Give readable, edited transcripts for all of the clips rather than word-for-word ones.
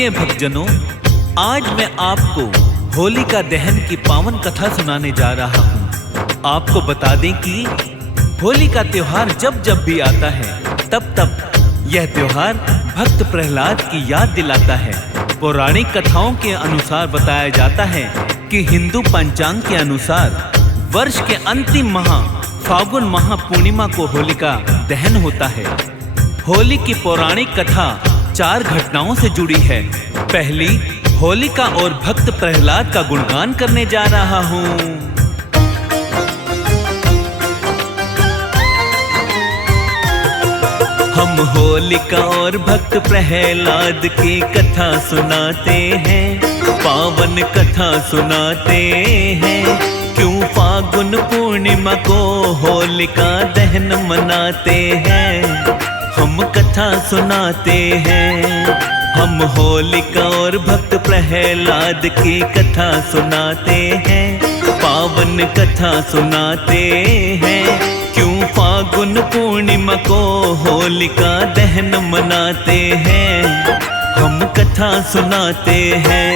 प्रिय भक्तजनों, आज मैं आपको होलिका दहन की पावन कथा सुनाने जा रहा हूँ। आपको बता दें कि होली का त्योहार जब जब भी आता है तब तब यह त्योहार भक्त प्रहलाद की याद दिलाता है। पौराणिक कथाओं के अनुसार बताया जाता है कि हिंदू पंचांग के अनुसार वर्ष के अंतिम माह फागुन माह पूर्णिमा को होलिका दहन होता है। होली की पौराणिक कथा 4 घटनाओं से जुड़ी है। पहली, होलिका और भक्त प्रहलाद का गुणगान करने जा रहा हूँ। हम होलिका और भक्त प्रहलाद की कथा सुनाते हैं, पावन कथा सुनाते हैं। क्यों फागुन पूर्णिमा को होलिका दहन मनाते हैं, हम कथा सुनाते हैं। हम होलिका और भक्त प्रहलाद की कथा सुनाते हैं, पावन कथा सुनाते हैं। क्यों फागुन पूर्णिमा को होलिका दहन मनाते हैं, हम कथा सुनाते हैं।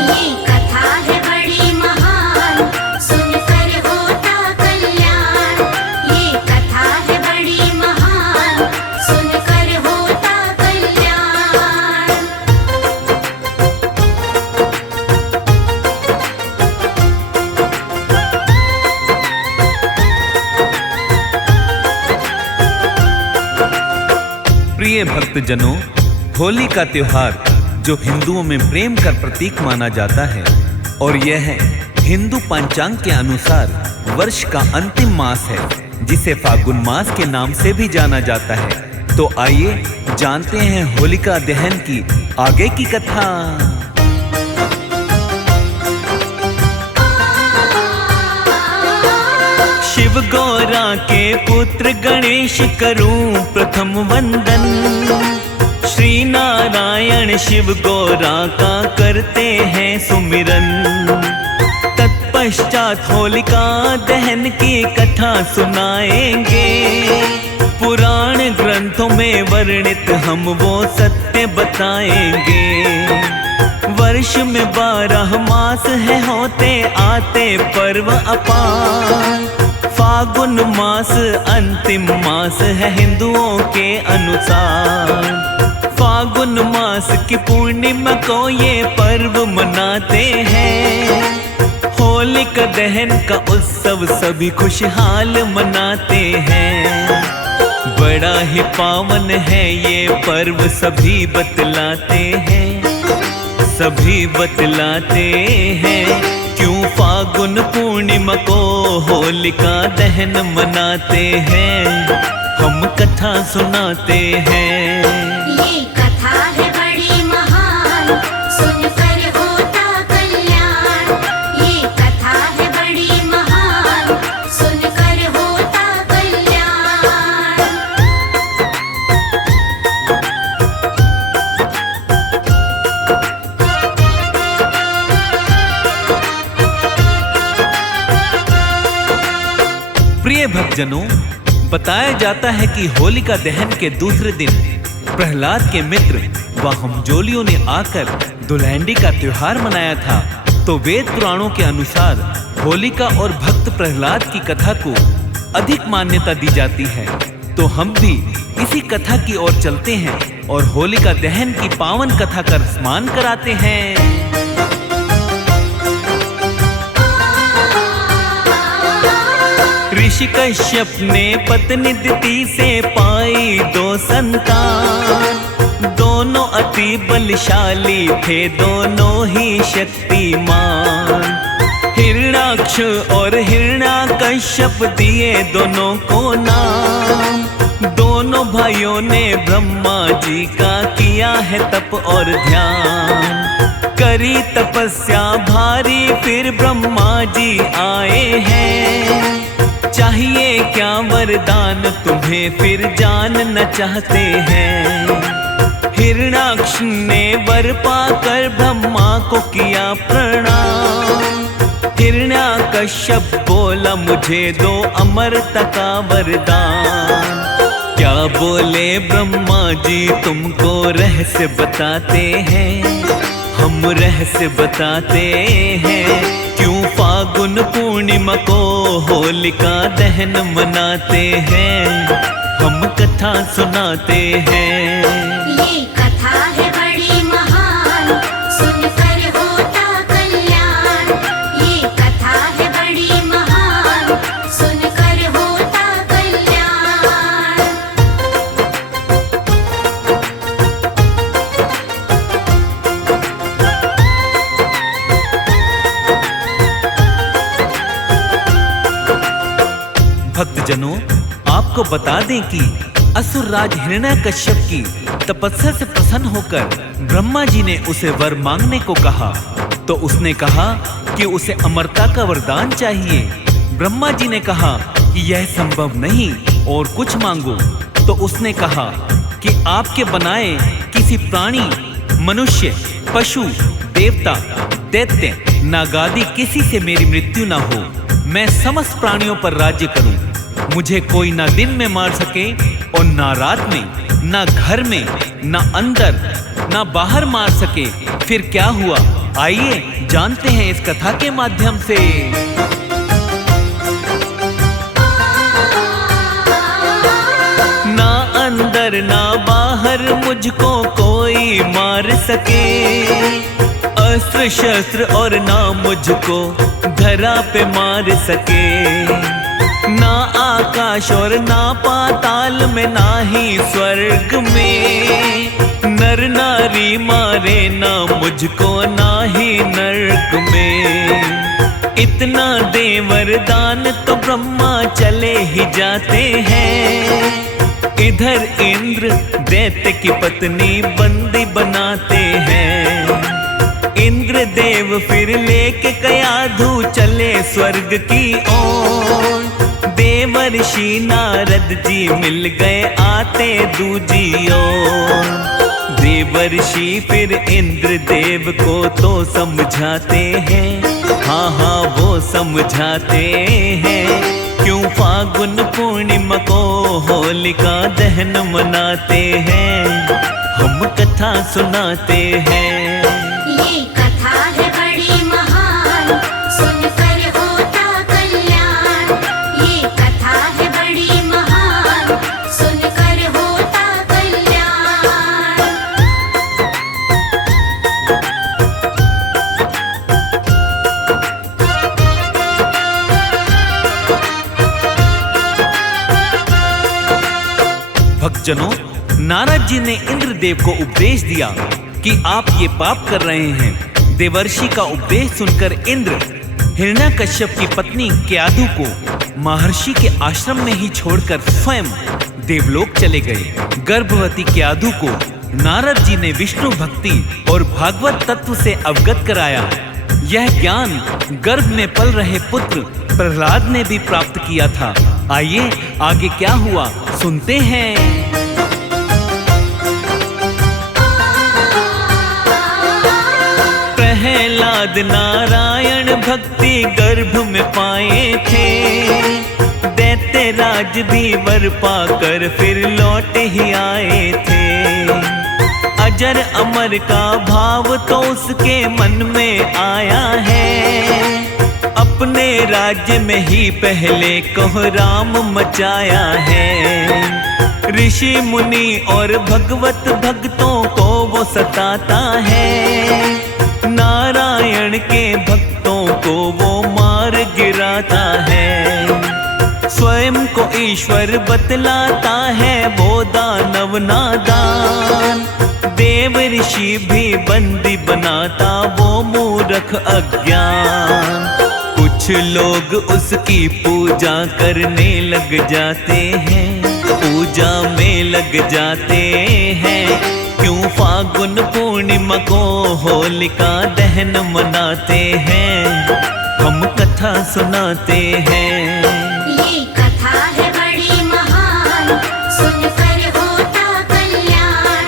ये कथा है बड़ी महान, सुनकर होता कल्याण। ये कथा है बड़ी महान, सुनकर होता कल्याण। प्रिय भक्तजनों, होली का त्योहार जो हिंदुओं में प्रेम का प्रतीक माना जाता है और यह हिंदू पंचांग के अनुसार वर्ष का अंतिम मास है, जिसे फागुन मास के नाम से भी जाना जाता है। तो आइए जानते हैं होलिका दहन की आगे की कथा। शिव गौरा के पुत्र गणेश करूं प्रथम वंदन। श्री नारायण शिव गौरा का करते हैं सुमिरन। तत्पश्चात होलिका दहन की कथा सुनाएंगे। पुराण ग्रंथों में वर्णित हम वो सत्य बताएंगे। वर्ष में 12 मास है होते आते पर्व अपार। फागुन मास अंतिम मास है हिंदुओं के अनुसार। फागुन मास की पूर्णिमा को ये पर्व मनाते हैं। होलिका दहन का उत्सव सभी खुशहाल मनाते हैं। बड़ा ही पावन है ये पर्व, सभी बतलाते हैं, सभी बतलाते हैं। क्यों फागुन पूर्णिमा को होलिका दहन मनाते हैं, हम कथा सुनाते हैं। ये कथा है बड़ी महान, सुनकर होता कल्याण। ये कथा है बड़ी महान, सुनकर होता कल्याण। प्रिय भक्तजनों, बताया जाता है कि होलिका दहन के दूसरे दिन प्रहलाद के मित्र व हमजोलियों ने आकर दुल्हंडी का त्योहार मनाया था। तो वेद पुराणों के अनुसार होलिका और भक्त प्रहलाद की कथा को अधिक मान्यता दी जाती है। तो हम भी इसी कथा की ओर चलते हैं और होलिका दहन की पावन कथा का स्मरण कराते हैं। ऋषि कश्यप ने पत्नी दिति से पाई 2 संतान। दोनों अति बलशाली थे, दोनों ही शक्तिमान। हिरण्याक्ष और हिरण्याकश्यप दिए दोनों को नाम। दोनों भाइयों ने ब्रह्मा जी का किया है तप और ध्यान। करी तपस्या भारी फिर ब्रह्मा जी आए हैं। चाहिए क्या वरदान तुम्हें फिर जानना चाहते हैं। हिरण्याक्ष ने वर पाकर ब्रह्मा को किया प्रणाम। हिरण्याकश्यप बोला मुझे दो अमरता का वरदान। क्या बोले ब्रह्मा जी तुमको रहस्य बताते हैं, हम रहस्य बताते हैं। क्यों फागुन पूर्णिमा को होलिका दहन मनाते हैं, हम कथा सुनाते हैं। ये कथा है बड़ी महान, सुनकर होता कल्याण। ये कथा है बड़ी महान, सुनकर होता कल्याण। भक्तजनों, आपको बता दें कि असुर राज हिरण्यकश्यप की तपस्या से प्रसन्न होकर ब्रह्मा जी ने उसे वर मांगने को कहा, तो उसने कहा कि उसे अमरता का वरदान चाहिए। ब्रह्मा जी ने कहा कि यह संभव नहीं और कुछ मांगो, तो उसने कहा कि आपके बनाए किसी प्राणी, मनुष्य, पशु, देवता, दैत्य, नागादि किसी से मेरी मृत्यु ना हो। मैं समस्त प्राणियों पर राज्य करूं, मुझे कोई ना दिन में मार सके और ना रात में, ना घर में, ना अंदर, ना बाहर मार सके। फिर क्या हुआ, आइए जानते हैं इस कथा के माध्यम से। ना अंदर ना बाहर मुझको कोई मार सके, अस्त्र शस्त्र और ना मुझको धरा पे मार सके। ना आकाश और ना पाताल में, ना ही स्वर्ग में नर नारी मारे ना मुझको, ना ही नरक में। इतना दे वरदान तो ब्रह्मा चले ही जाते हैं। इधर इंद्र दैत्य की पत्नी बंदी बनाते हैं। इंद्र देव फिर लेके कयाधु चले स्वर्ग की ओर। देवर्षि नारद जी मिल गए आते दूजी ओर। देवर्षि फिर इंद्र देव को तो समझाते हैं, हाँ हाँ वो समझाते हैं। क्यों फागुन पूर्णिमा को होलिका दहन मनाते हैं, हम कथा सुनाते हैं। ये कथा है बड़ी महान, सुनकर होता कल्याण। ये कथा है बड़ी महान, सुनकर होता कल्याण। भक्तजनों, नारद जी ने इंद्रदेव को उपदेश दिया कि आप ये पाप कर रहे हैं। देवर्षि का उपदेश सुनकर इंद्र हिरण्यकश्यप की पत्नी क्याधु को महर्षि के आश्रम में ही छोड़कर स्वयं देवलोक चले गए। गर्भवती क्याधु को नारद जी ने विष्णु भक्ति और भागवत तत्व से अवगत कराया। यह ज्ञान गर्भ में पल रहे पुत्र प्रहलाद ने भी प्राप्त किया था। आइए आगे क्या हुआ सुनते हैं। प्रहलाद नारायण भक्ति गर्भ में पाए थे। दैत्य राज भी वर पाकर फिर लौट ही आए थे। अजर अमर का भाव तो उसके मन में आया है। अपने राज्य में ही पहले कोहराम मचाया है। ऋषि मुनि और भगवत भक्तों को वो सताता है। नारायण के भक्तों को वो मार गिराता है। स्वयं को ईश्वर बतलाता है वो दानव नादान। देव ऋषि भी बंदी बनाता वो मूर्ख अज्ञान। कुछ लोग उसकी पूजा करने लग जाते हैं, पूजा में लग जाते हैं। क्यों फागुन पूर्णिमा को होलिका दहन मनाते हैं, हम कथा सुनाते हैं। ये कथा है बड़ी महान, सुनकर होता कल्याण।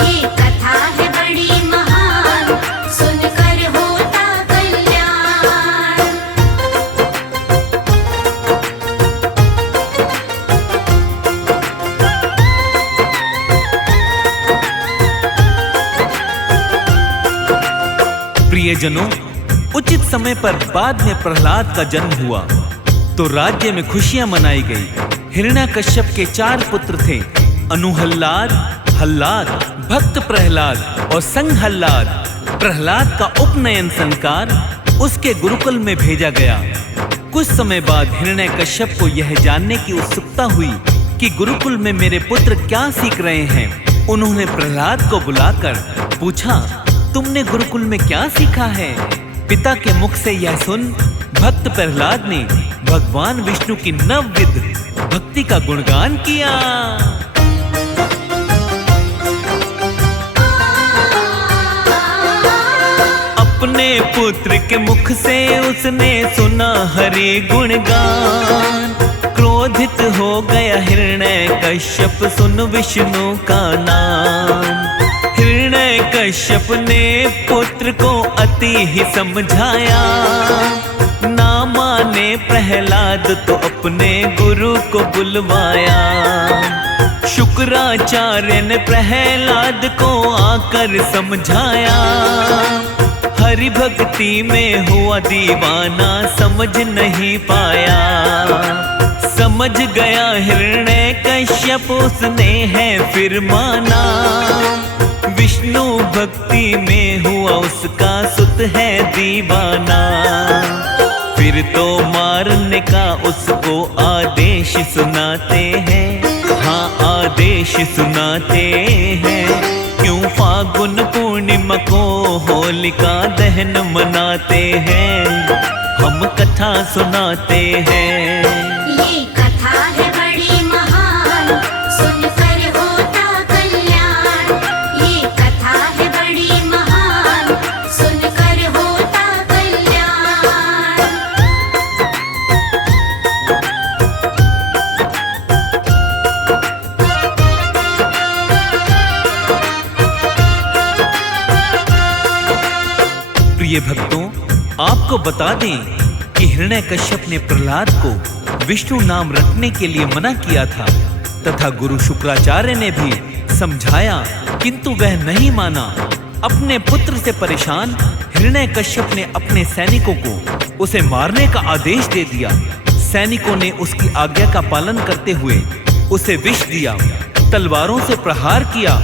ये कथा है बड़ी महान, सुनकर होता कल्याण। प्रियजनों, उचित समय पर बाद में प्रहलाद का जन्म हुआ तो राज्य में खुशियां मनाई गई। हिरण्यकश्यप के 4 पुत्र थे, अनुहल्लाद, हल्लाद, भक्त प्रहलाद और संहल्लाद। प्रहलाद का उपनयन संस्कार उसके गुरुकुल में भेजा गया। कुछ समय बाद हिरण्यकश्यप को यह जानने की उत्सुकता हुई कि गुरुकुल में मेरे पुत्र क्या सीख रहे हैं। उन्होंने प्रहलाद को बुलाकर पूछा, तुमने गुरुकुल में क्या सीखा है? पिता के मुख से यह सुन भक्त प्रहलाद ने भगवान विष्णु की नवविध भक्ति का गुणगान किया। अपने पुत्र के मुख से उसने सुना हरि गुणगान। क्रोधित हो गया हिरण्यकश्यप सुन विष्णु का नाम। हिरण्यकश्यप ने पुत्र को अति ही समझाया। ना माने प्रहलाद तो अपने गुरु को बुलवाया। शुक्राचार्य ने प्रहलाद को आकर समझाया। हरि भक्ति में हुआ दीवाना समझ नहीं पाया। समझ गया हिरण्यकश्यप उसने है फिर माना। विष्णु भक्ति में हुआ उसका सुत है दीवाना। फिर तो मारने का उसको आदेश सुनाते हैं। हाँ, आदेश सुनाते हैं। क्यों फागुन पूर्णिमा को होलिका दहन मनाते हैं, हम कथा सुनाते हैं। ये कथा है बड़ी महान, सुनकर होता कल्याण। ये कथा है बड़ी महान, सुनकर होता कल्याण। प्रिय भक्तों, आपको बता दें कि हिरण्यकश्यप ने प्रहलाद को विष्णु नाम रखने के लिए मना किया था तथा गुरु शुक्राचार्य ने भी समझाया, किंतु वह नहीं माना। अपने पुत्र से परेशान हिरण्यकश्यप ने अपने सैनिकों को उसे मारने का आदेश दे दिया। सैनिकों ने उसकी आज्ञा का पालन करते हुए उसे विष दिया, तलवारों से प्रहार किया,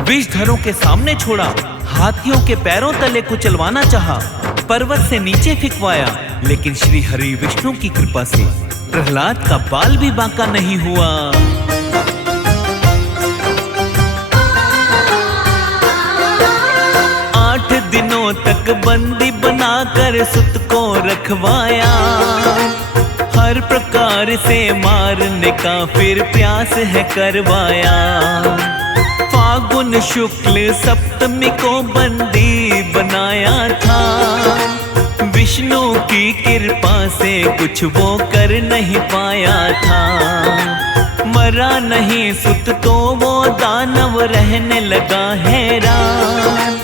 विषधरों के सामने छोड़ा, हाथियों के पैरों तले कुचलवाना चाहा, पर्वत से नीचे फिकवाया। लेकिन श्री हरि विष्णु की कृपा से प्रहलाद का बाल भी बांका नहीं हुआ। 8 दिनों तक बंदी बनाकर सुत को रखवाया। हर प्रकार से मारने का फिर प्रयास है करवाया। फागुन शुक्ल सप्तमी को बंदी बनाया था। विष्णु की कृपा से कुछ वो कर नहीं पाया था। मरा नहीं सुत तो वो दानव रहने लगा हैरान।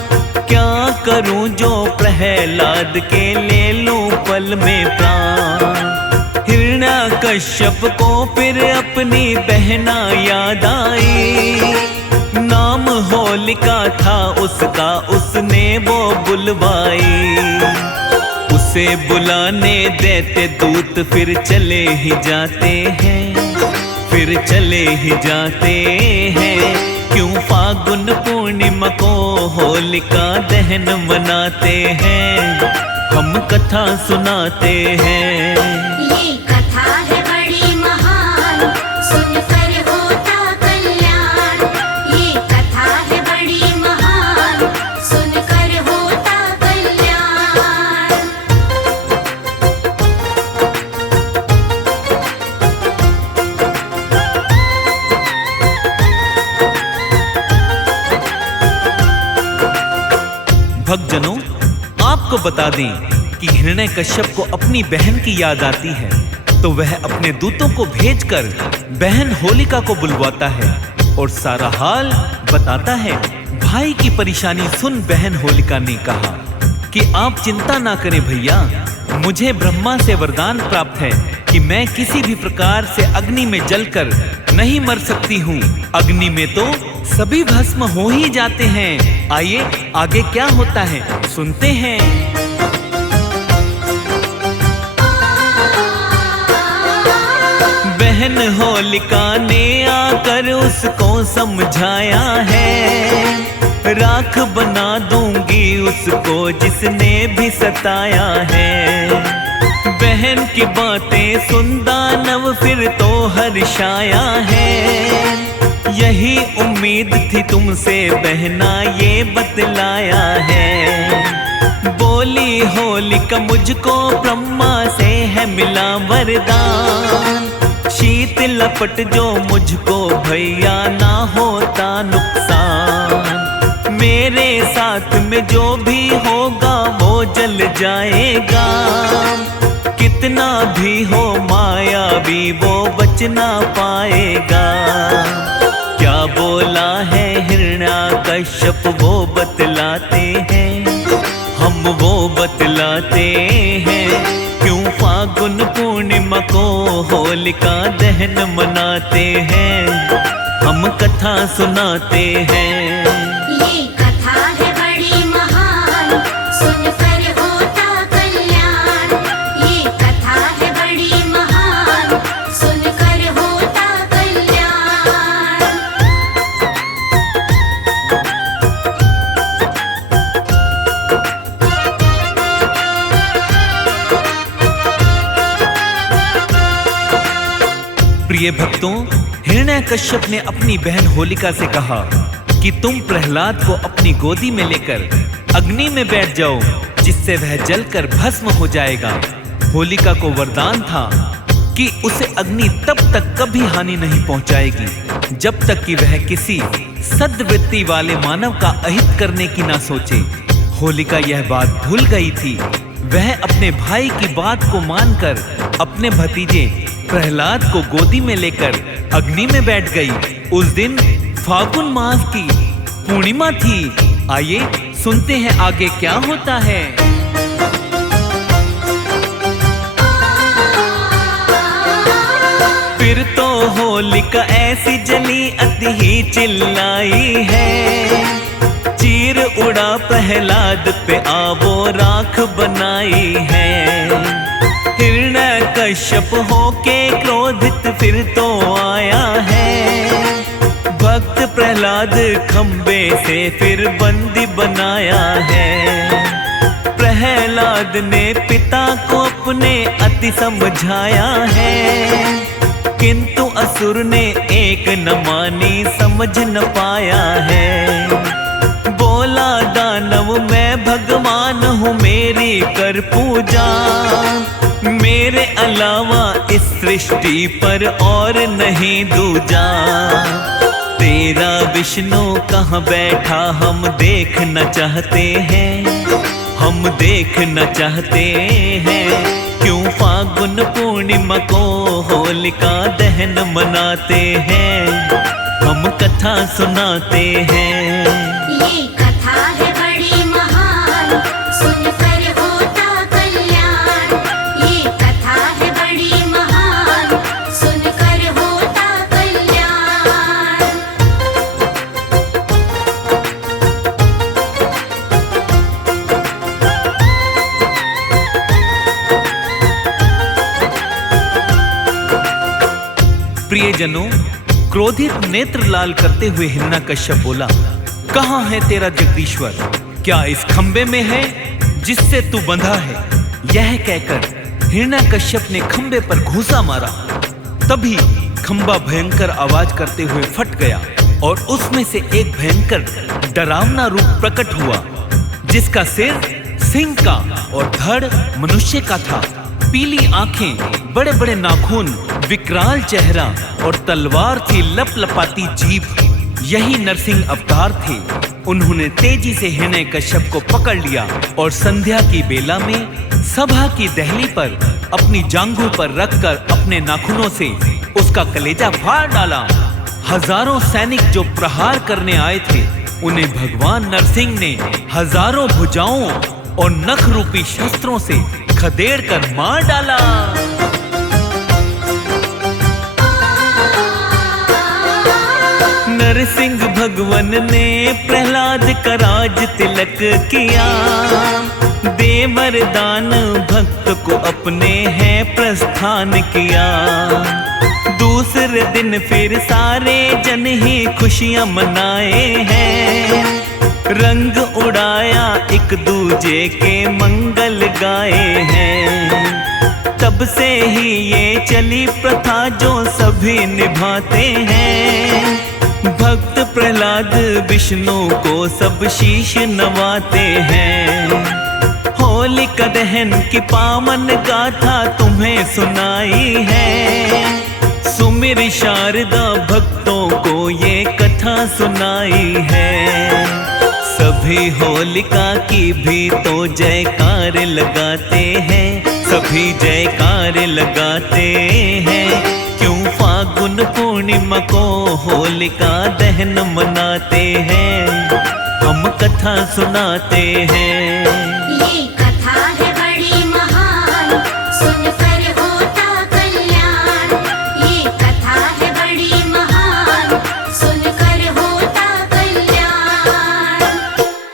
क्या करूं जो प्रहलाद के ले लूं पल में प्राण। हिरण्यकश्यप को फिर अपनी बहना याद आई। नाम होलिका था उसका, उसने वो बुलवाई। उसे बुलाने देते दूत फिर चले ही जाते हैं, फिर चले ही जाते हैं। क्यों फागुन पूर्णिमा को होलिका दहन मनाते हैं, हम कथा सुनाते हैं। ये कथा है बड़ी महान, सुनकर होता कल्याण। ये कथा है बड़ी महान, सुनकर होता कल्याण। भक्तजनों, आपको बता दें कि हिरण्यकश्यप को अपनी बहन की याद आती है तो वह अपने दूतों को भेजकर बहन होलिका को बुलवाता है और सारा हाल बताता है। भाई की परेशानी सुन बहन होलिका ने कहा कि आप चिंता ना करें भैया, मुझे ब्रह्मा से वरदान प्राप्त है कि मैं किसी भी प्रकार से अग्नि में जलकर नहीं मर सकती हूँ। अग्नि में तो सभी भस्म हो ही जाते हैं। आइए आगे क्या होता है सुनते हैं। बहन होलिका ने आकर उसको समझाया है, राख बना दूंगी उसको जिसने भी सताया है। बहन की बातें सुन दानव फिर तो हर्षाया है, यही उम्मीद थी तुमसे बहना ये बतलाया है। बोली होलिका मुझको ब्रह्मा से है मिला वरदान, शीत लपट जो मुझको भैया ना होता नुकसान। मेरे साथ में जो भी होगा वो जल जाएगा, कितना भी हो माया भी वो बच ना पाएगा। क्या बोला है हिरण्याकश्यप वो बतलाते हैं, हम वो बतलाते हैं। क्यों फागुन पूर्णिमा को होलिका दहन मनाते हैं, हम कथा सुनाते हैं। ये कथा है बड़ी महान, सुनकर होता कल्याण। ये कथा है बड़ी महान, सुनकर होता कल्याण। प्रिय भक्तों, हिरण्याकश्यप ने अपनी बहन होलिका से कहा कि तुम प्रहलाद को अपनी गोदी में लेकर अग्नि में बैठ जाओ, जिससे वह जलकर भस्म हो जाएगा। होलिका को वरदान था कि उसे अग्नि तब तक कभी हानि नहीं पहुंचाएगी जब तक कि वह किसी सद्वृत्ति वाले मानव का अहित करने की ना सोचे। होलिका यह बात भूल गई थी। वह अपने भाई की बात को मानकर अपने भतीजे प्रहलाद को गोदी में लेकर अग्नि में बैठ गई। उस दिन फागुन मास की पूर्णिमा थी। आइए सुनते हैं आगे क्या होता है। फिर तो होलिका ऐसी जली अति ही चिल्लाई है, चीर उड़ा प्रहलाद पे आवो राख बनाई है। हिरण्याकश्यप होके क्रोधित फिर तो आया है, भक्त प्रहलाद खंबे से फिर बंदी बनाया है। प्रहलाद ने पिता को अपने अति समझाया है, किंतु असुर ने एक न मानी समझ न पाया है। बोला दानव मैं भगवान हूँ मेरी कर पूजा, मेरे अलावा इस सृष्टि पर और नहीं दूजा। तेरा विष्णु कहाँ बैठा हम देखना चाहते हैं, हम देखना चाहते हैं। क्यों फागुन पूर्णिमा को होलिका दहन मनाते हैं, हम कथा सुनाते हैं। ये कथा है बड़ी महान, सुनकर होता कल्याण। ये कथा है बड़ी महान, सुनकर होता कल्याण। प्रियजनों, क्रोधित नेत्र लाल करते हुए हिरण्याकश्यप बोला, कहाँ है तेरा जगदीश्वर? क्या इस खंबे में है जिससे तू बंधा है? यह कहकर हिरण्याकश्यप ने खंबे पर घूंसा मारा। तभी खंबा भयंकर आवाज करते हुए फट गया और उसमें से एक भयंकर डरावना रूप प्रकट हुआ, जिसका सिर सिंह का और धड़ मनुष्य का था। पीली आंखें, बड़े बड़े नाखून, विकराल चेहरा और तलवार थी लपलपाती जीभ। यही नरसिंह अवतार थे। उन्होंने तेजी से हिरण्याकश्यप को पकड़ लिया और संध्या की बेला में सभा की दहली पर अपनी जांघों पर रखकर अपने नाखूनों से उसका कलेजा फाड़ डाला। हजारों सैनिक जो प्रहार करने आए थे, उन्हें भगवान नरसिंह ने हजारों भुजाओं और नख रूपी शस्त्रों से खदेड़ कर मार डाला। नरसिंह भगवन ने प्रहलाद का राज तिलक किया, दे वरदान भक्त को अपने है प्रस्थान किया। दूसरे दिन फिर सारे जन ही खुशियां मनाए हैं, रंग उड़ाया एक दूजे के मंगल गाए हैं। तब से ही ये चली प्रथा जो सभी निभाते हैं, भक्त प्रहलाद विष्णु को सब शीश नवाते हैं। होलिका दहन की पावन गाथा तुम्हें सुनाई है, सुमिर शारदा भक्तों को ये कथा सुनाई है। सभी होलिका की भी तो जयकार लगाते हैं, सभी जयकार लगाते हैं। क्यों फागुन पूर्णिमा को होलिका दहन मनाते हैं, हम कथा सुनाते हैं।